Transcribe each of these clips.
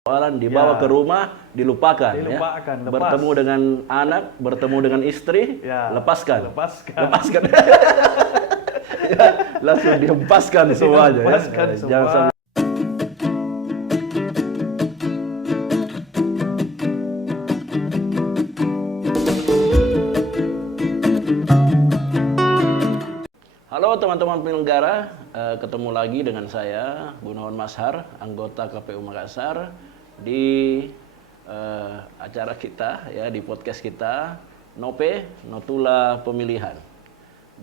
Persoalan dibawa ke rumah, dilupakan, Dilupakan, ya. lepas. Bertemu dengan anak, bertemu dengan istri, Ya, lepaskan. lepaskan. Ya, langsung dihempaskan semuanya, Dihempaskan ya. semua. Jangan sampai. Halo teman-teman penyelenggara, ketemu lagi dengan saya Gunawan Mashar, anggota KPU Makassar di acara kita, ya, di podcast kita Nope Notula Pemilihan.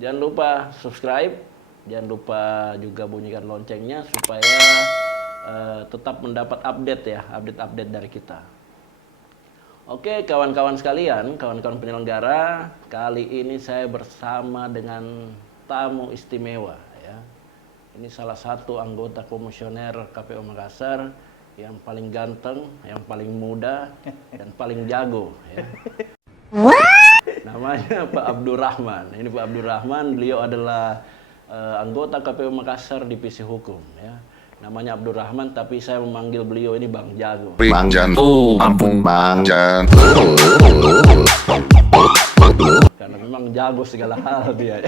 Jangan lupa subscribe, jangan lupa juga bunyikan loncengnya supaya tetap mendapat update, ya, update dari kita. Oke, kawan-kawan sekalian, kawan-kawan penyelenggara, kali ini saya bersama dengan tamu istimewa, ya. Ini salah satu anggota komisioner KPU Makassar yang paling ganteng, yang paling muda, dan paling jago, ya. Namanya Pak Abdurrahman. Ini Pak Abdurrahman, beliau adalah anggota KPU Makassar Divisi Hukum, ya. Namanya Abdurrahman, tapi saya memanggil beliau ini Bang Jago. Bang Jan, ampun Bang Jan. Karena memang jago segala hal dia.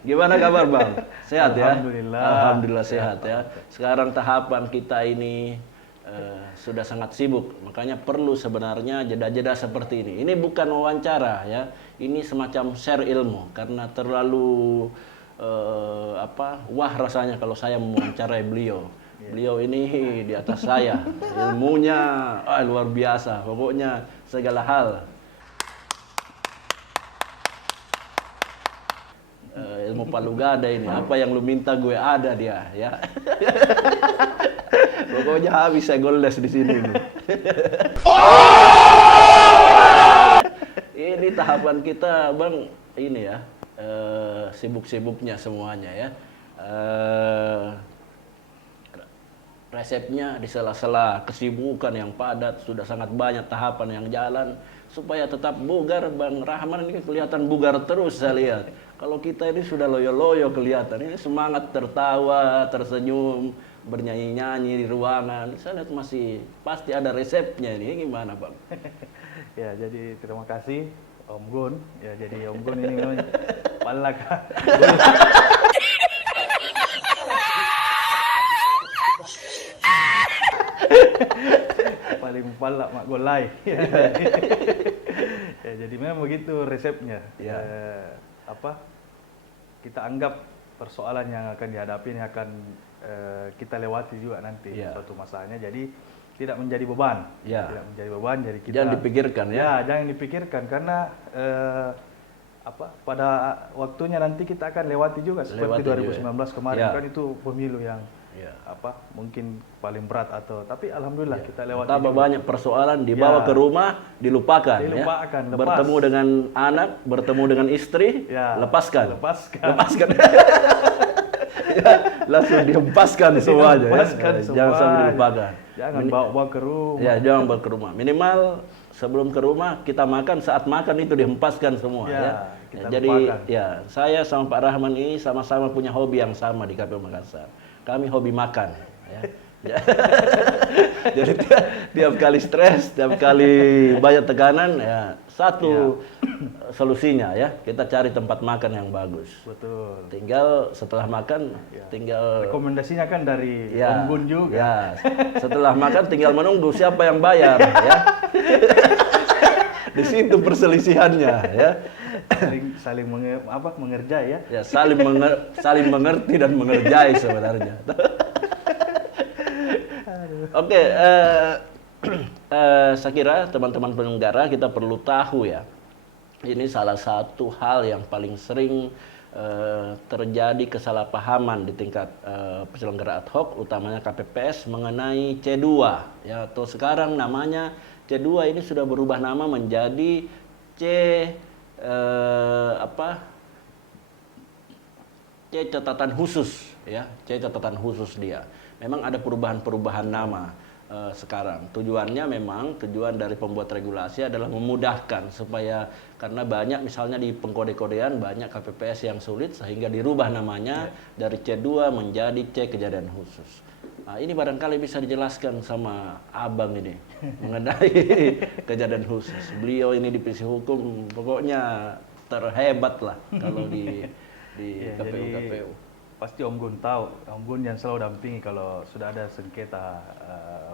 Gimana kabar Bang? Sehat ya? Alhamdulillah. Alhamdulillah sehat, ya. Sekarang tahapan kita ini sudah sangat sibuk, makanya perlu sebenarnya jeda-jeda seperti ini. Ini bukan wawancara, ya. Ini semacam share ilmu, karena terlalu wah rasanya kalau saya mewawancarai beliau. Beliau ini di atas saya, ilmunya luar biasa, pokoknya segala hal. Ilmu palu gada ini, apa yang lu minta gue ada dia, ya. Pokoknya habis saya goles di sini nih. Ini tahapan kita Bang, ini ya, sibuk-sibuknya semuanya, ya. Resepnya di sela-sela kesibukan yang padat, sudah sangat banyak tahapan yang jalan supaya tetap bugar. Bang Rahman ini kelihatan bugar terus saya lihat. Kalau kita ini sudah loyo-loyo kelihatan, ini semangat, tertawa, tersenyum, bernyanyi-nyanyi di ruangan. Saya lihat masih pasti ada resepnya ini. Gimana Bang? Ya, jadi terima kasih Om Gun. Ya, jadi Om Gun ini memang palak. Paling palak mak golai. Ya, jadi memang begitu resepnya. Ya. Kita anggap persoalan yang akan dihadapi ini akan kita lewati juga nanti suatu masanya. Jadi tidak menjadi beban. Ya. Tidak menjadi beban. Jadi kita Jangan dipikirkan, ya. Ya, jangan dipikirkan karena pada waktunya nanti kita akan lewati juga seperti 2019 kemarin, kan itu pemilu yang mungkin paling berat tapi alhamdulillah kita lewati. Tambah banyak persoalan dibawa ke rumah, dilupakan, ya. Lepas. Bertemu dengan anak, bertemu dengan istri, lepaskan. Ya, langsung dihempaskan semuanya, ya. Jangan sampai dilupakan. Jangan bawa ke rumah. Ya, jangan bawa ke rumah. Minimal sebelum ke rumah kita makan, saat makan itu dihempaskan semua, ya. Jadi lupakan. Ya, saya sama Pak Rahman ini sama-sama punya hobi yang sama di KPU Makassar. Kami hobi makan, ya. Jadi tiap kali stres, tiap kali banyak tekanan, ya satu solusinya, ya, kita cari tempat makan yang bagus. Betul. Tinggal setelah makan, tinggal rekomendasinya kan dari Om Gun juga. Ya, setelah makan tinggal menunggu siapa yang bayar, ya. Di situ perselisihannya, ya. Saling mengerjai, ya. Ya, saling mengerti dan mengerjai sebenarnya. Oke, saya kira teman-teman penyelenggara kita perlu tahu, ya. Ini salah satu hal yang paling sering terjadi kesalahpahaman di tingkat penyelenggara ad hoc, utamanya KPPS mengenai C2, ya, atau sekarang namanya C2 ini sudah berubah nama menjadi C catatan khusus, ya. C catatan khusus dia. Memang ada perubahan-perubahan nama sekarang. Tujuan dari pembuat regulasi adalah memudahkan supaya, karena banyak misalnya di pengkode-kodean banyak KPPS yang sulit sehingga dirubah namanya dari C2 menjadi C kejadian khusus. Nah, ini barangkali bisa dijelaskan sama Abang ini mengenai kejadian khusus. Beliau ini divisi hukum pokoknya terhebat lah kalau di Ya, KPU. jadi pasti Om Gun tahu, Om Gun yang selalu dampingi kalau sudah ada sengketa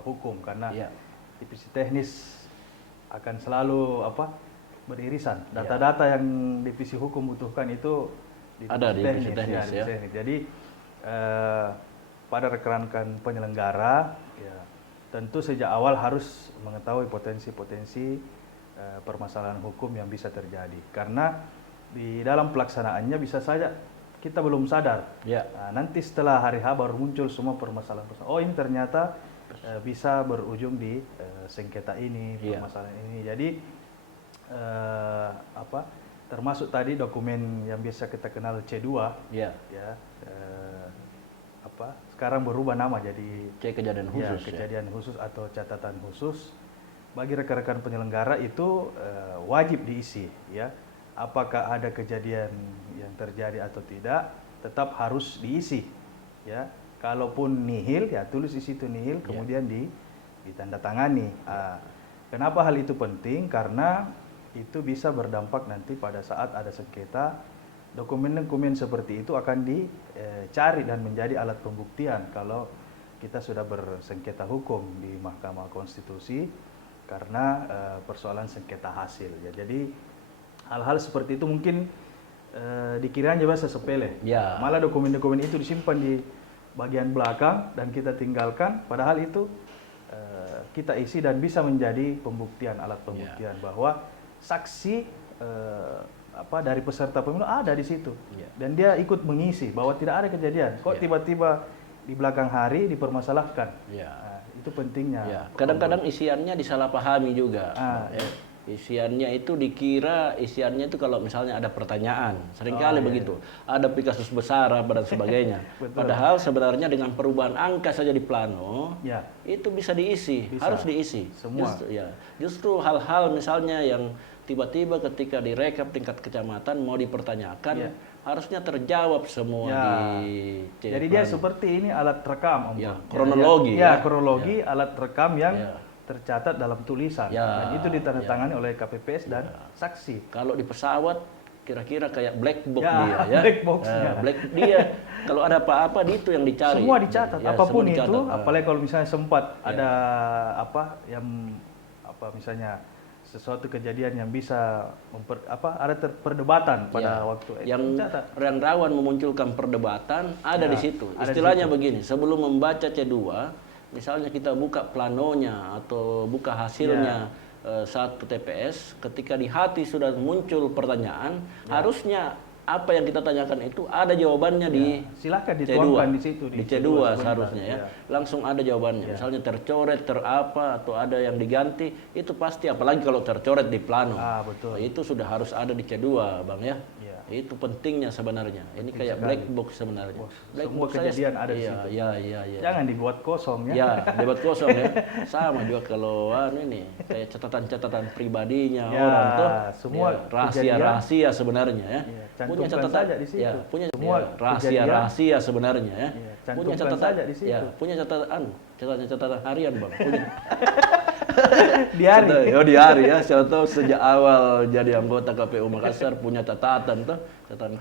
hukum karena Iya. divisi teknis akan selalu beririsan. Data-data yang divisi hukum butuhkan itu Ada di divisi teknis, ya. teknis. Jadi pada rekan-rekan penyelenggara, ya, tentu sejak awal harus mengetahui potensi-potensi permasalahan hukum yang bisa terjadi. Karena di dalam pelaksanaannya bisa saja kita belum sadar. Ya. Nah, nanti setelah hari H baru muncul semua permasalahan-permasalahan. Oh, ini ternyata bisa berujung di sengketa ini, permasalahan ini. Jadi termasuk tadi dokumen yang biasa kita kenal C2, ya, sekarang berubah nama jadi kejadian khusus, kejadian khusus atau catatan khusus. Bagi rekan-rekan penyelenggara itu wajib diisi, ya. Apakah ada kejadian yang terjadi atau tidak, tetap harus diisi, ya. Kalaupun nihil, ya tulis di situ nihil, kemudian ditandatangani. Kenapa hal itu penting? Karena itu bisa berdampak nanti pada saat ada sengketa, dokumen-dokumen seperti itu akan dicari dan menjadi alat pembuktian kalau kita sudah bersengketa hukum di Mahkamah Konstitusi karena persoalan sengketa hasil. Ya, jadi hal-hal seperti itu mungkin dikira aja sepele. Ya. Malah dokumen-dokumen itu disimpan di bagian belakang dan kita tinggalkan, padahal itu kita isi dan bisa menjadi pembuktian, alat pembuktian bahwa saksi dari peserta pemilu ada di situ, dan dia ikut mengisi bahwa tidak ada kejadian. Kok tiba-tiba di belakang hari dipermasalahkan? Nah, itu pentingnya. Kadang-kadang isiannya disalahpahami juga. Isiannya itu dikira isiannya itu kalau misalnya ada pertanyaan, seringkali begitu. Ada kasus besar dan sebagainya. Padahal sebenarnya dengan perubahan angka saja di plano, itu bisa diisi, harus diisi. Semua. Justru hal-hal misalnya yang tiba-tiba ketika direkap tingkat kecamatan mau dipertanyakan, harusnya terjawab semua di Jadi dia seperti ini alat rekam, Om. Kronologi. Kronologi alat rekam yang tercatat dalam tulisan, dan itu ditandatangani oleh KPPS dan saksi. Kalau di pesawat kira-kira kayak black box Black box-nya. Dia kalau ada apa-apa itu yang dicari. Semua dicatat, apapun semua dicatat. itu, apalagi kalau misalnya sempat ada misalnya sesuatu kejadian yang bisa ada perdebatan pada waktu yang rawan memunculkan perdebatan ada di situ. Istilahnya begini, sebelum membaca C2, misalnya kita buka planonya atau buka hasilnya satu TPS, ketika di hati sudah muncul pertanyaan, harusnya apa yang kita tanyakan itu ada jawabannya di silakan C2. di situ Di C2 seharusnya langsung ada jawabannya. Misalnya tercoret, atau ada yang diganti, itu pasti, apalagi kalau tercoret di plano. Betul. Itu sudah harus ada di C2, Bang, ya. Itu pentingnya sebenarnya. Ini kayak black box sebenarnya. Semua kejadian ada di situ. Jangan dibuat kosong, ya. Dibuat kosong, ya. Sama juga kalau ini kayak catatan-catatan pribadinya orang tuh. Semua rahasia-rahasia sebenarnya, ya. Punya catatan saja di situ. Punya semua rahasia-rahasia sebenarnya, ya. Punya catatan saja di situ. Punya catatan harian, Bang. Punya. Diari. Diari, ya. Contoh sejak awal jadi anggota KPU Makassar punya catatan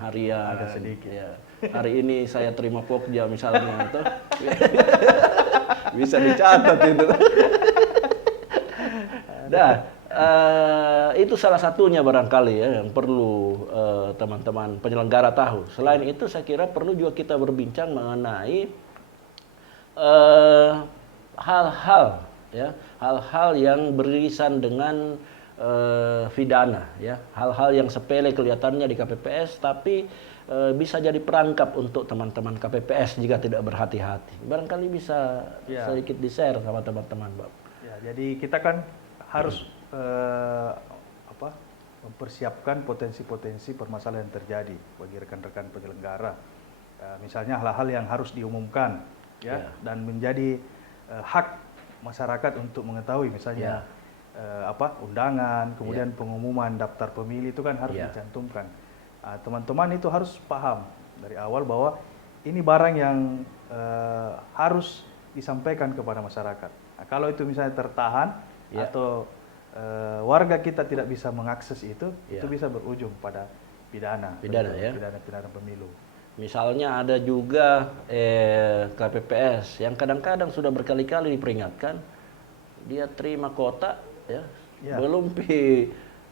harian. Ada sedikit. Ya. Hari ini saya terima pokja misalnya tuh. Bisa dicatat itu. Itu salah satunya barangkali, ya, yang perlu teman-teman penyelenggara tahu. Selain itu saya kira perlu juga kita berbincang mengenai hal-hal yang beririsan dengan pidana, ya. Hal-hal yang sepele kelihatannya di KPPS tapi bisa jadi perangkap untuk teman-teman KPPS jika tidak berhati-hati. Barangkali bisa sedikit di-share sama teman-teman, Bang. Jadi kita kan harus mempersiapkan potensi-potensi permasalahan yang terjadi bagi rekan-rekan penyelenggara. Misalnya hal-hal yang harus diumumkan, dan menjadi hak masyarakat untuk mengetahui, misalnya undangan, kemudian pengumuman daftar pemilih itu kan harus dicantumkan. Teman-teman itu harus paham dari awal bahwa ini barang yang harus disampaikan kepada masyarakat. Nah, kalau itu misalnya tertahan Ya. atau warga kita tidak bisa mengakses itu Ya. bisa berujung pada pidana. Pidana, Betul, ya. Pidana pemilu. Misalnya ada juga KPPS yang kadang-kadang sudah berkali-kali diperingatkan, dia terima kotak, ya, Ya. belum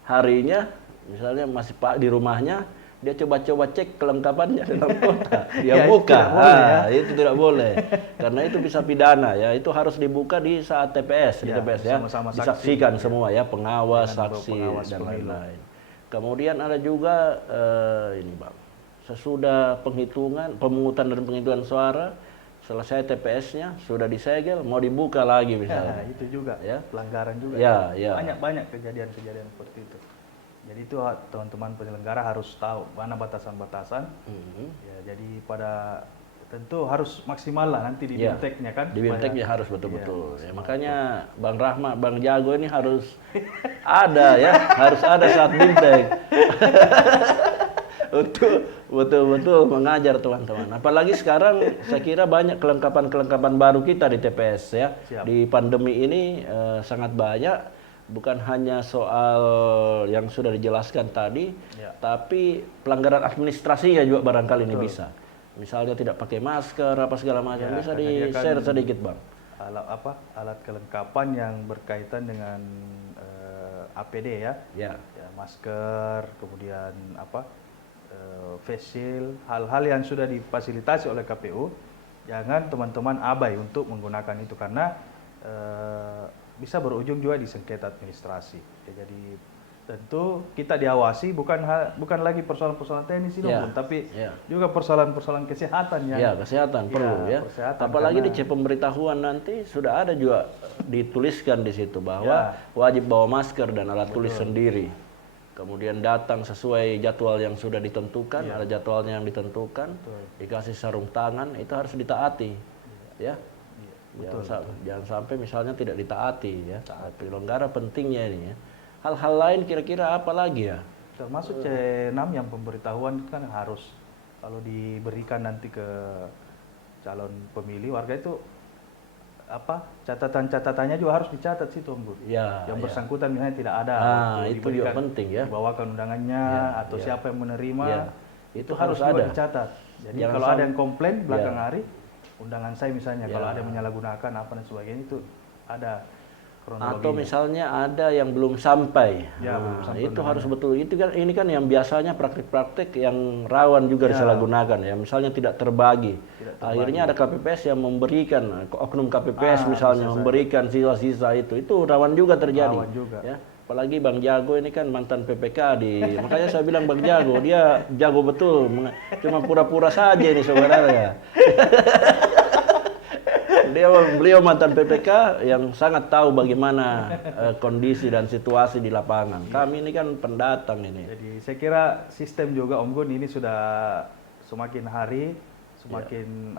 harinya, misalnya masih Pak di rumahnya, dia coba-coba cek kelengkapannya dalam kotak, dia Ya, itu buka, tidak boleh, ya. itu tidak boleh, karena itu bisa pidana, ya, itu harus dibuka di saat TPS, di Ya, TPS ya, sama-sama saksi, disaksikan ya. semua ya, pengawas, Dengan saksi pengawas dan pemilu. lain-lain. Kemudian ada juga ini Bang, sesudah pemungutan dan penghitungan suara, selesai TPS-nya, sudah disegel, mau dibuka lagi misalnya. Ya, itu juga Ya. pelanggaran juga. Ya, ya. Banyak kejadian-kejadian seperti itu. Jadi itu teman-teman penyelenggara harus tahu mana batasan-batasan. Mhm. Ya, jadi tentu harus maksimal lah nanti di Ya, BIMTEK-nya kan. di BIMTEK-nya supaya- harus betul-betul. Iya, Ya, makanya Bang Rahmat, Bang Jago ini harus ada ya, harus ada saat BIMTEK. Untuk betul-betul mengajar teman-teman. Apalagi sekarang saya kira banyak kelengkapan-kelengkapan baru kita di TPS ya. Siap. Di pandemi ini sangat banyak. Bukan hanya soal yang sudah dijelaskan tadi, Ya. tapi pelanggaran administrasinya juga barangkali ini bisa. Misalnya tidak pakai masker, apa segala macam. Ya, Bisa karena dia di-share kan sedikit, Bang. alat kelengkapan yang berkaitan dengan APD ya. Ya, Ya, masker, kemudian face shield, hal-hal yang sudah difasilitasi oleh KPU, jangan teman-teman abai untuk menggunakan itu karena bisa berujung juga di sengketa administrasi. Ya, jadi tentu kita diawasi bukan lagi persoalan-persoalan teknis ini, Ya, tapi ya. juga persoalan-persoalan kesehatan yang ya kesehatan perlu ya. kesehatan, Apalagi di karena- pemberitahuan nanti sudah ada juga dituliskan di situ bahwa wajib bawa masker dan alat tulis sendiri. Kemudian datang sesuai jadwal yang sudah ditentukan, ada jadwalnya yang ditentukan, dikasih sarung tangan, itu harus ditaati, ya. Jangan sampai misalnya tidak ditaati, ya. Penyelenggara pentingnya ini, ya. Hal-hal lain kira-kira apa lagi ya? termasuk C6 yang pemberitahuan itu kan harus kalau diberikan nanti ke calon pemilih warga itu catatan-catatannya juga harus dicatat sih Om Gur. Ya, Yang ya. bersangkutan misalnya tidak ada. waktu Itu juga diberikan, penting ya. Dibawakan undangannya atau ya. siapa yang menerima. Ya, Itu itu harus harus juga ada. dicatat. Jadi Jangan kalau ada sam- yang komplain belakang Ya. hari undangan saya misalnya Ya. kalau ada yang menyalahgunakan apa dan sebagainya itu ada kronologinya. Atau misalnya ada yang belum sampai, Ya, belum sampai itu harus betul. Itu kan ini kan yang biasanya praktik-praktik yang rawan juga disalahgunakan ya. Misalnya tidak terbagi. Akhirnya ada KPPS yang memberikan oknum KPPS misalnya memberikan sisa-sisa itu rawan juga terjadi. Rawan juga. Ya. Apalagi Bang Jago ini kan mantan PPKD. Makanya saya bilang Bang Jago, dia jago betul. Cuma pura-pura saja ini sebenarnya. Beliau mantan PPK yang sangat tahu bagaimana kondisi dan situasi di lapangan. Kami ini kan pendatang ini. Jadi saya kira sistem juga Om Gun ini sudah semakin hari semakin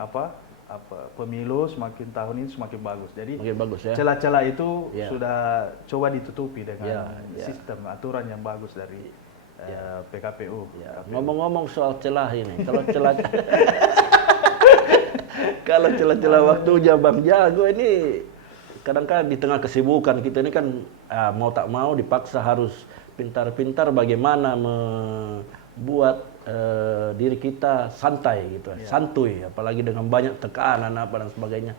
pemilu semakin tahun ini semakin bagus. Jadi Mungkin bagus ya. celah-celah itu Ya. sudah coba ditutupi dengan Ya. sistem aturan yang bagus dari PKPU. Ya, ngomong-ngomong soal celah ini, kalau celah waktunya Bang Jago ini kadang-kadang di tengah kesibukan kita ini kan mau tak mau dipaksa harus pintar-pintar bagaimana membuat diri kita santai gitu, santuy, apalagi dengan banyak tekanan apa dan sebagainya.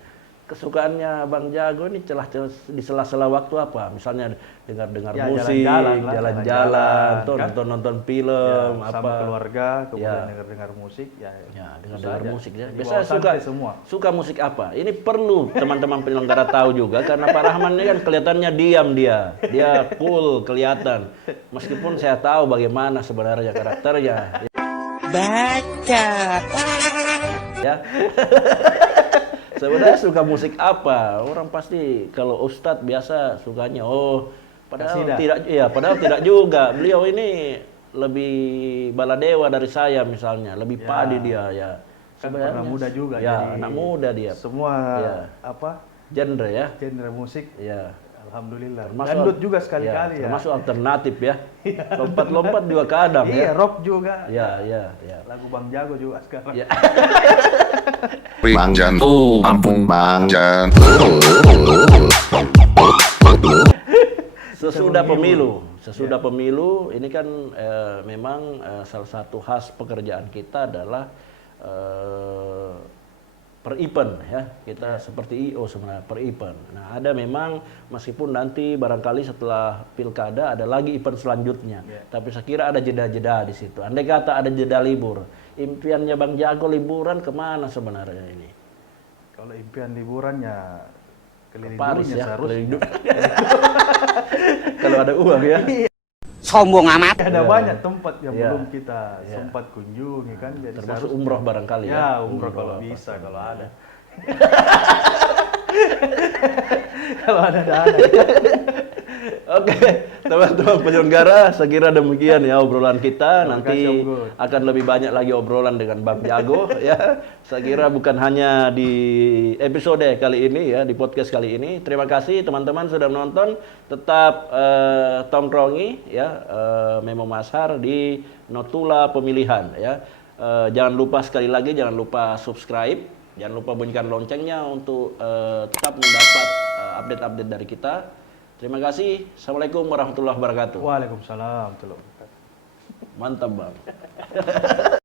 Kesukaannya Bang Jago ini celah-celah di sela-sela waktu apa? Misalnya dengar-dengar Ya, musik, jalan-jalan, kan? nonton film, Ya, sama keluarga, kemudian Ya. dengar-dengar musik, Ya, tentu dengar saja. musik ya. Jadi Biasanya bawa santai semua. suka musik apa? Ini perlu teman-teman penyelenggara tahu juga karena Pak Rahman ini kan kelihatannya diam dia. Dia cool kelihatan. Meskipun saya tahu bagaimana sebenarnya karakternya. Baca. Ya. Sebenarnya suka musik apa? Orang pasti kalau ustadz biasa sukanya padahal Kasidah. padahal tidak juga. Beliau ini lebih baladewa dari saya misalnya, lebih padi dia ya. Kan Sebenarnya pernah muda juga, ya, jadi anak muda dia. semua Ya. Genre ya. genre musik, Ya. alhamdulillah. Termasuk- Dangdut juga sekali-kali ya. Termasuk alternatif ya. Lompat-lompat juga kadang Iya, ya. rock juga. Ya. Lagu Bang Jago juga sekarang. Ya. Mangjan. Ampun Mangjan. Sesudah pemilu ini kan memang salah satu khas pekerjaan kita adalah per event ya, kita seperti IO sebenarnya per event. Nah ada memang meskipun nanti barangkali setelah pilkada ada lagi event selanjutnya, tapi saya kira ada jeda-jeda di situ. Andai kata ada jeda libur, impiannya Bang Jago liburan kemana sebenarnya ini? Kalau impian liburannya keliling Paris dunia ya, seharusnya. keliling dunia. Kalau ada uang ya. Sombong amat. Ada banyak tempat yang Iya. belum kita sempat kunjungi kan, jadi Termasuk seharusnya- umroh barangkali ya. Ya, umroh kalau apa bisa, saja. kalau ada. Kalau ada dana. Oke, teman-teman penyelenggara, saya kira demikian ya obrolan kita. Terima Nanti kasih, Om Gun. akan lebih banyak lagi obrolan dengan Bang Jago ya. Saya kira bukan hanya di episode kali ini ya, di podcast kali ini. Terima kasih teman-teman sudah menonton. Tetap tongkrongi ya Memo Mashar di Notula Pemilihan ya. Jangan lupa sekali lagi jangan lupa subscribe, jangan lupa bunyikan loncengnya untuk tetap mendapat update-update dari kita. Terima kasih. Assalamualaikum warahmatullahi wabarakatuh. Waalaikumsalam warahmatullahi wabarakatuh. Mantap, Bang.